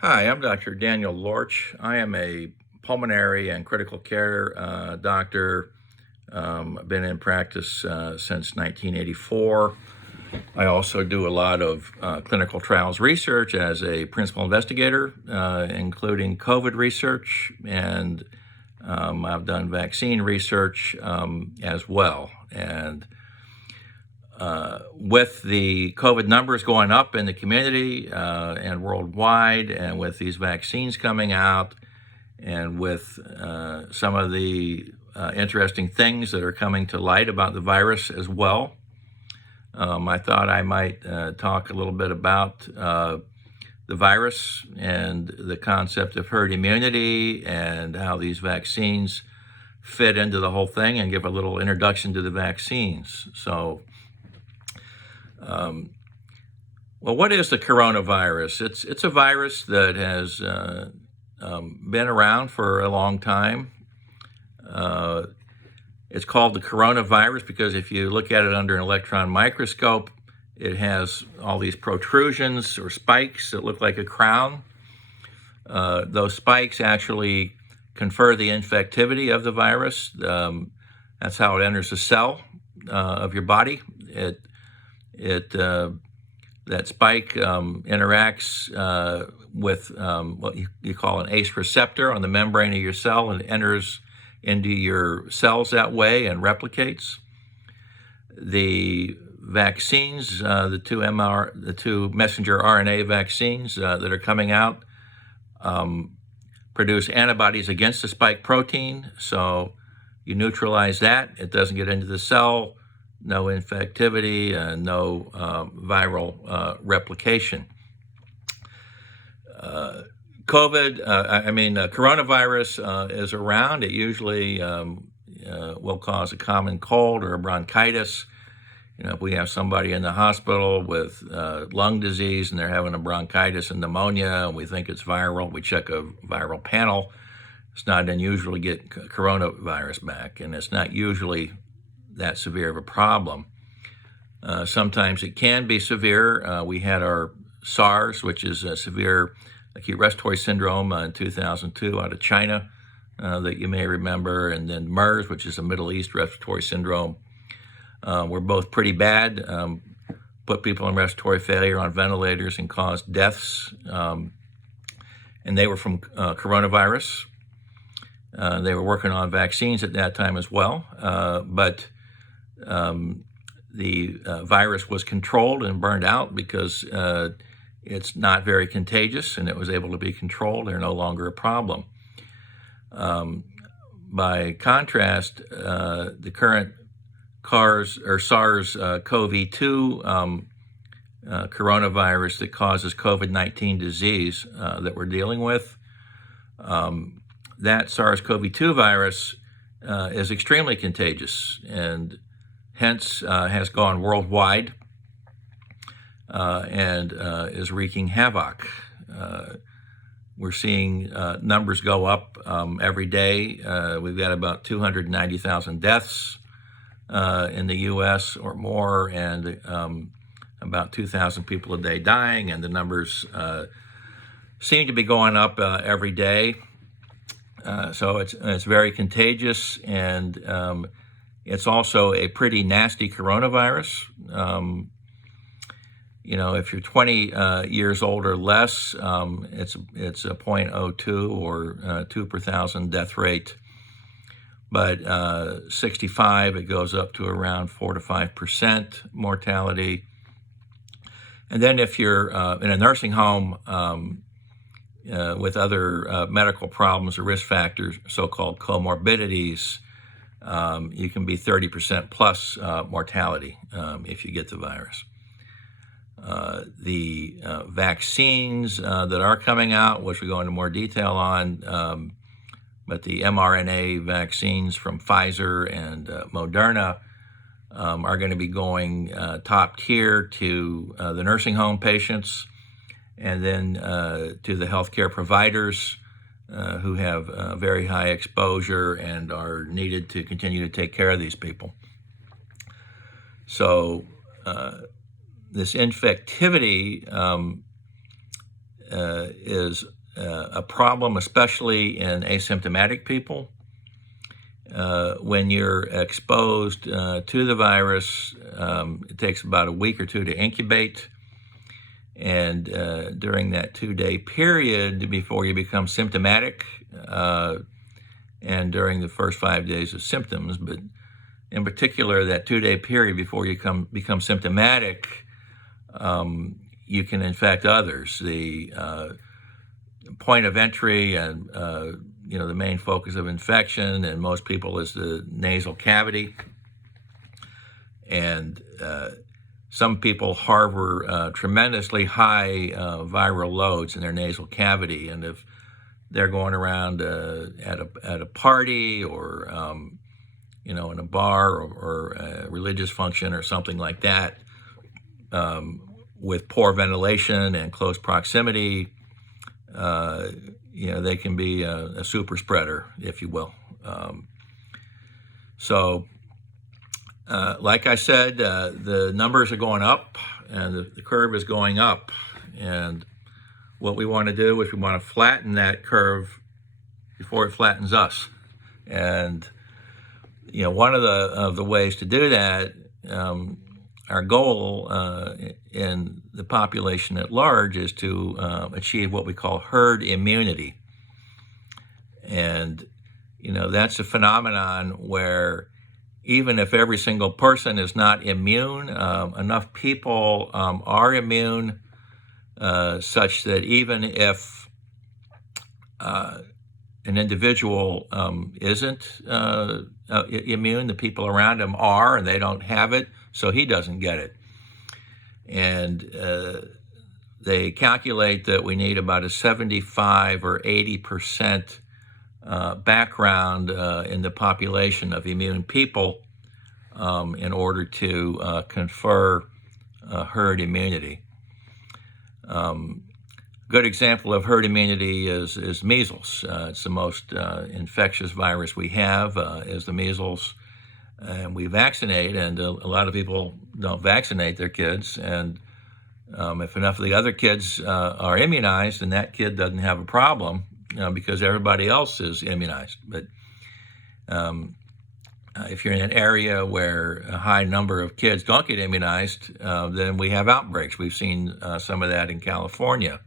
Hi, I'm Dr. Daniel Lorch. I am a pulmonary and critical care doctor. I've been in practice since 1984. I also do a lot of clinical trials research as a principal investigator, including COVID research, and I've done vaccine research as well. And with the COVID numbers going up in the community and worldwide, and with these vaccines coming out, and with some of the interesting things that are coming to light about the virus as well, I thought I might talk a little bit about the virus and the concept of herd immunity and how these vaccines fit into the whole thing, and give a little introduction to the vaccines. Well, what is the coronavirus? It's a virus that has been around for a long time. It's called the coronavirus because if you look at it under an electron microscope, it has all these protrusions or spikes that look like a crown. Those spikes actually confer the infectivity of the virus. That's how it enters the cell of your body. That spike interacts with what you call an ACE receptor on the membrane of your cell, and enters into your cells that way and replicates. The vaccines, the two messenger RNA vaccines that are coming out, produce antibodies against the spike protein. So you neutralize that; it doesn't get into the cell. No infectivity, no viral replication. Coronavirus is around. It usually will cause a common cold or a bronchitis. If we have somebody in the hospital with lung disease and they're having a bronchitis and pneumonia, and we think it's viral, we check a viral panel. It's not unusual to get coronavirus back, and it's not usually that severe of a problem. Sometimes it can be severe. We had our SARS, which is a severe acute respiratory syndrome, in 2002 out of China that you may remember, and then MERS, which is a Middle East respiratory syndrome. Were both pretty bad, put people in respiratory failure on ventilators and caused deaths, and they were from coronavirus. They were working on vaccines at that time as well, but the virus was controlled and burned out because it's not very contagious, and it was able to be controlled. They're no longer a problem. By contrast, the current SARS-CoV-2 coronavirus that causes COVID-19 disease that we're dealing with, that SARS-CoV-2 virus is extremely contagious, and hence has gone worldwide and is wreaking havoc. We're seeing numbers go up every day. We've got about 290,000 deaths in the U.S. or more, and about 2,000 people a day dying, and the numbers seem to be going up every day. So it's very contagious, and it's also a pretty nasty coronavirus. If you're 20 years old or less, it's a 0.02 or 2 per thousand death rate. But 65, it goes up to around 4 to 5% mortality. And then if you're in a nursing home with other medical problems or risk factors, so-called comorbidities, you can be 30% plus mortality if you get the virus. The vaccines that are coming out, which we go into more detail on, but the mRNA vaccines from Pfizer and Moderna are going to be going top tier to the nursing home patients, and then to the healthcare providers who have very high exposure and are needed to continue to take care of these people. So this infectivity is a problem, especially in asymptomatic people. When you're exposed to the virus, it takes about a week or two to incubate. And during that 2-day period before you become symptomatic, and during the first 5 days of symptoms, but in particular, that 2-day period before you become symptomatic, you can infect others. The point of entry and the main focus of infection in most people is the nasal cavity, and some people harbor tremendously high viral loads in their nasal cavity, and if they're going around at a party or in a bar or a religious function or something like that, with poor ventilation and close proximity, they can be a super spreader, if you will. Like I said, the numbers are going up and the curve is going up. And what we want to do is we want to flatten that curve before it flattens us. And one of the ways to do that, our goal in the population at large is to achieve what we call herd immunity. And that's a phenomenon where even if every single person is not immune, enough people are immune such that even if an individual isn't immune, the people around him are, and they don't have it, so he doesn't get it. And they calculate that we need about a 75 or 80% background in the population of immune people in order to confer herd immunity. Good example of herd immunity is measles. It's the most infectious virus we have, is the measles. And we vaccinate, and a lot of people don't vaccinate their kids. And if enough of the other kids are immunized, then that kid doesn't have a problem because everybody else is immunized. But if you're in an area where a high number of kids don't get immunized, then we have outbreaks. We've seen some of that in California.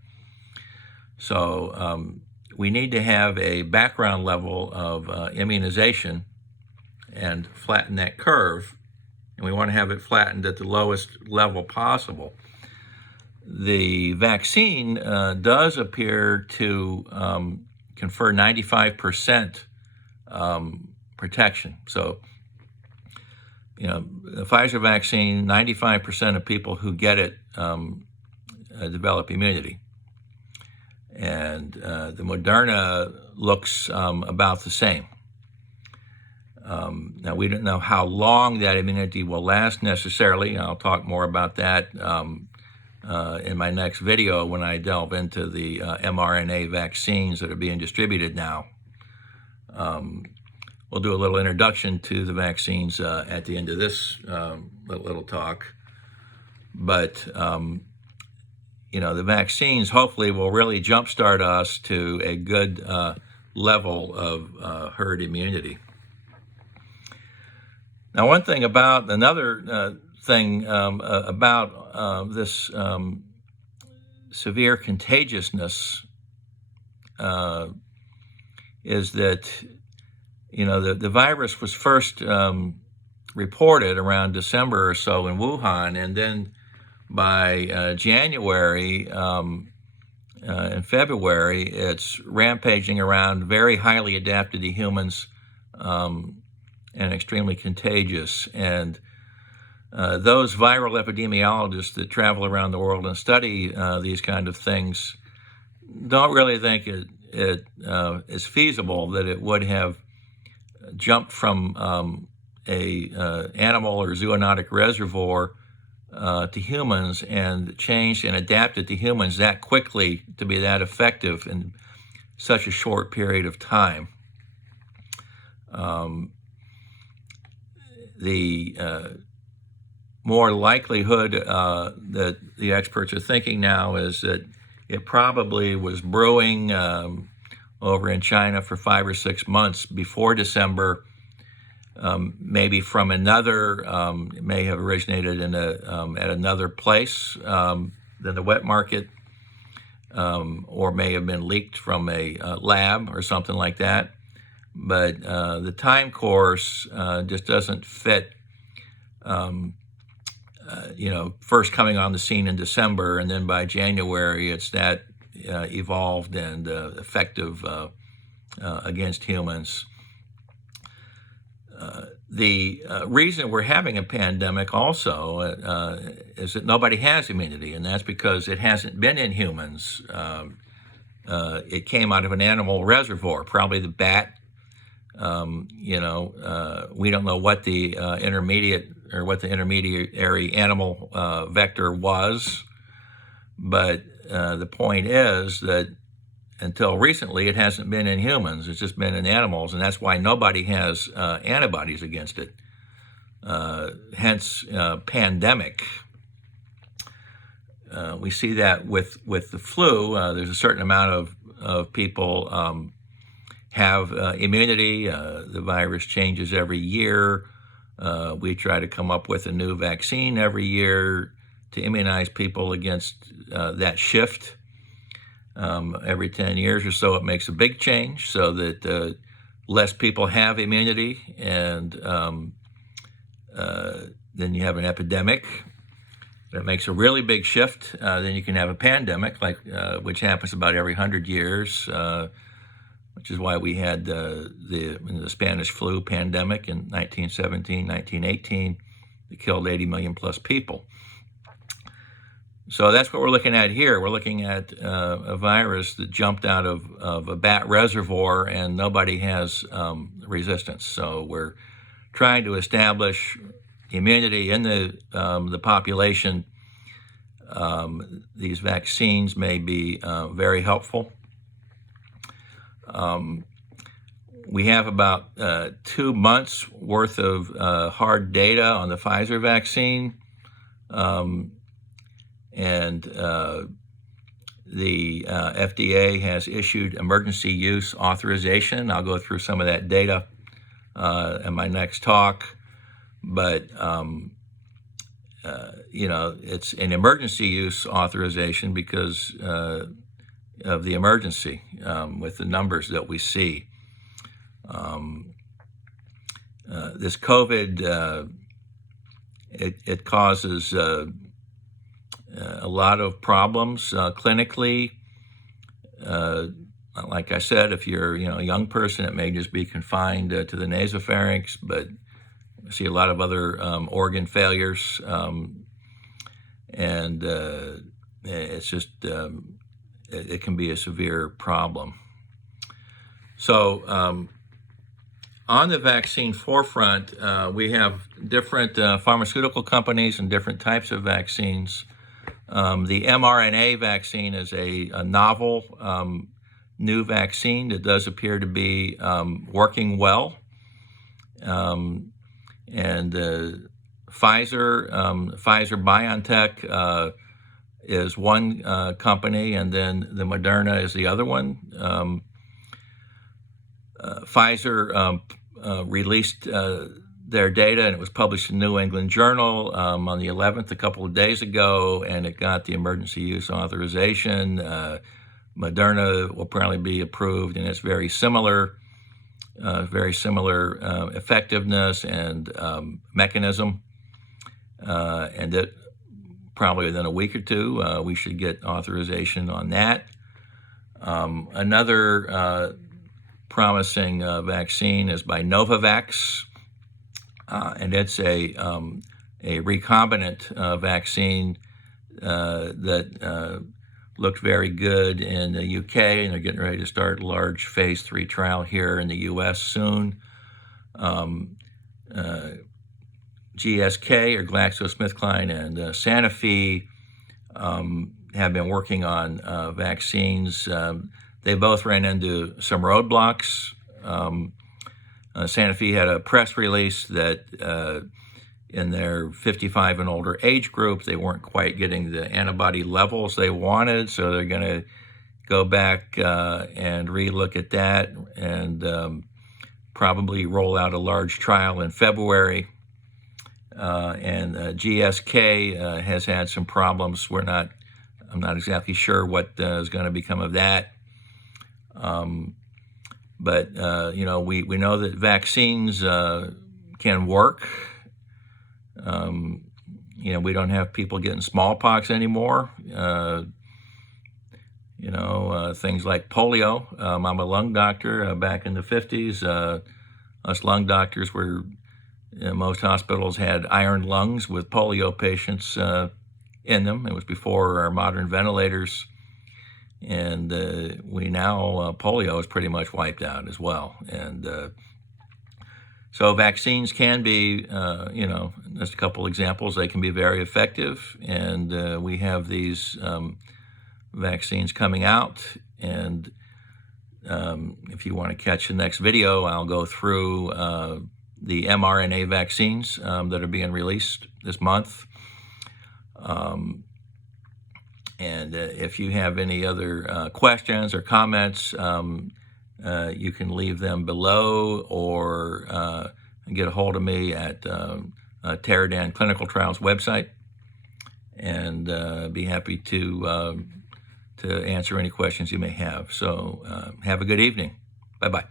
So we need to have a background level of immunization and flatten that curve, and we want to have it flattened at the lowest level possible. The vaccine does appear to confer 95% protection. So, the Pfizer vaccine, 95% of people who get it develop immunity. And the Moderna looks about the same. Now, we don't know how long that immunity will last necessarily. I'll talk more about that in my next video when I delve into the mRNA vaccines that are being distributed now. We'll do a little introduction to the vaccines at the end of this little talk. But, the vaccines hopefully will really jumpstart us to a good level of herd immunity. Now, another thing about this severe contagiousness is that, the virus was first reported around December or so in Wuhan, and then by January and February, it's rampaging around, very highly adapted to humans, and extremely contagious. And those viral epidemiologists that travel around the world and study these kind of things don't really think it is feasible that it would have jumped from a animal or zoonotic reservoir to humans and changed and adapted to humans that quickly to be that effective in such a short period of time. The more likelihood that the experts are thinking now is that it probably was brewing over in China for 5 or 6 months before December. Maybe from another, it may have originated in at another place than the wet market, or may have been leaked from a lab or something like that. But the time course just doesn't fit. First coming on the scene in December, and then by January, it's that evolved and effective against humans. The reason we're having a pandemic also is that nobody has immunity, and that's because it hasn't been in humans. It came out of an animal reservoir, probably the bat. We don't know what the intermediary animal vector was, but the point is that until recently, it hasn't been in humans. It's just been in animals, and that's why nobody has antibodies against it. Hence, pandemic. We see that with the flu. There's a certain amount of people have immunity. The virus changes every year. We try to come up with a new vaccine every year to immunize people against that shift. Every 10 years or so, it makes a big change so that less people have immunity, and then you have an epidemic. That makes a really big shift. Then you can have a pandemic, which happens about every 100 years, which is why we had the Spanish flu pandemic in 1917, 1918. It killed 80 million plus people. So that's what we're looking at here. We're looking at a virus that jumped out of a bat reservoir, and nobody has resistance. So we're trying to establish immunity in the population. These vaccines may be very helpful. We have about 2 months worth of hard data on the Pfizer vaccine. And the FDA has issued emergency use authorization. I'll go through some of that data in my next talk. But, it's an emergency use authorization because of the emergency with the numbers that we see. This COVID, it causes a lot of problems clinically. Like I said, if you're a young person, it may just be confined to the nasopharynx, but I see a lot of other organ failures, and it's just it can be a severe problem. So on the vaccine forefront, we have different pharmaceutical companies and different types of vaccines. The mRNA vaccine is a novel new vaccine that does appear to be working well. And Pfizer-BioNTech is one company, and then the Moderna is the other one. Pfizer released their data, and it was published in New England Journal on the 11th, a couple of days ago, and it got the emergency use authorization. Moderna will probably be approved, and it's very similar effectiveness and mechanism, and that probably within a week or two we should get authorization on that. Another promising vaccine is by Novavax. And it's a recombinant vaccine that looked very good in the UK, and they're getting ready to start a large phase 3 trial here in the US soon. GSK, or GlaxoSmithKline, and Sanofi have been working on vaccines. They both ran into some roadblocks. Sanofi had a press release that in their 55 and older age group, they weren't quite getting the antibody levels they wanted, so they're going to go back and relook at that and probably roll out a large trial in February. And GSK has had some problems. I'm not exactly sure what is going to become of that. But we know that vaccines can work. We don't have people getting smallpox anymore. Things like polio. I'm a lung doctor. Back in the 50s, us lung doctors were, most hospitals had iron lungs with polio patients in them. It was before our modern ventilators. And polio is pretty much wiped out as well. And so vaccines can be, just a couple examples, they can be very effective. And we have these vaccines coming out. And if you want to catch the next video, I'll go through the mRNA vaccines that are being released this month. And if you have any other questions or comments, you can leave them below or get a hold of me at Teradan Clinical Trials website, and be happy to answer any questions you may have. So have a good evening. Bye-bye.